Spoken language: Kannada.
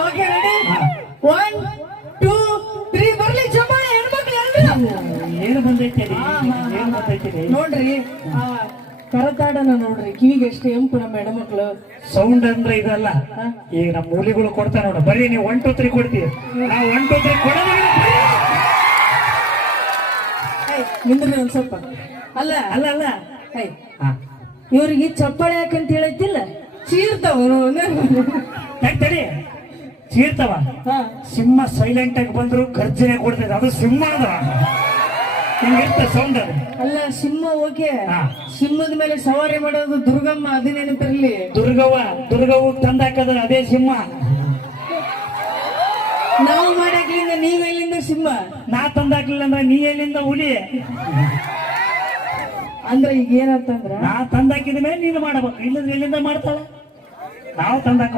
Okay ready one two three ಬರ್ಲಿ ಚಪ್ಪಾಳೆ ಹೆಣ್ಮಕ್ಳು ಏನು ಬಂದೈತೆ? ನೋಡ್ರಿ ಕರತಾಡನ ನೋಡ್ರಿ ಕಿವಿಗೆ ಎಷ್ಟು ಎಂಪು ನಮ್ಮ ಹೆಣ್ಮಕ್ಳು. ಸೌಂಡ್ ಅಂದ್ರೆ ಇದಲ್ಲ. ಈಗ ನಮ್ಮ ಮೂಲಿಗಳು ಕೊಡ್ತಾ ನೋಡ. ಬರೀ ನೀವು ಒನ್ ಟು ತ್ರೀ ಕೊಡ್ತೀವಿ. ನಾವು ಒನ್ ಟು ತ್ರೀ ಏಯ್, ನಿಂದ್ರಿ ಒಂದ್ ಸ್ವಲ್ಪ. ಅಲ್ಲ ಅಲ್ಲ ಅಲ್ಲ. ಇವ್ರಿಗೆ ಚಪ್ಪಾಳೆ ಯಾಕಂತ ಚೀರ್ತಾವ ತಡಿ, ಚೀರ್ತಾವ ಸಿಂಹ ಸೈಲೆಂಟ್ ಆಗಿ ಬಂದ್ರು ಗರ್ಜನೆ ಕೊಡ್ತೈತೆ ಅದು ಸಿಂಹ ಅದ ಹಿಂಗಿರ್ತ ಸೌಂಡ್ ಅಲ್ಲ ಸಿಂಹ ಓಕೆ. ಸಿಂಹದ ಮೇಲೆ ಸವಾರಿ ಮಾಡೋದು ದುರ್ಗಮ್ಮ ಅದೇನೇನಂತಿರ್ಲಿ ದುರ್ಗವ್ವ ದುರ್ಗವ್ವ ತಂದಾಕದ ಅದೇ ಸಿಂಹ. ನಾವು ಮಾಡಾಕ್ಲಿಂದ ನೀವ್ ಎಲ್ಲಿಂದ ಸಿಂಹ? ನಾ ತಂದಾಕ್ಲಿಲ್ಲ ಅಂದ್ರೆ ನೀ ಎಲ್ಲಿಂದ ಹುಲಿ? ಅಂದ್ರೆ ಈಗ ಏನಂತಂದ್ರೆ? ನಾ ತಂದಾಕಿದ ಮೇಲೆ ನೀನು ಮಾಡಬೇಕು. ಇಲ್ಲಂದ್ರೆ ಎಲ್ಲಿಂದ ಮಾಡ್ತಾಳ? ನಾವು ತಂದಾಕ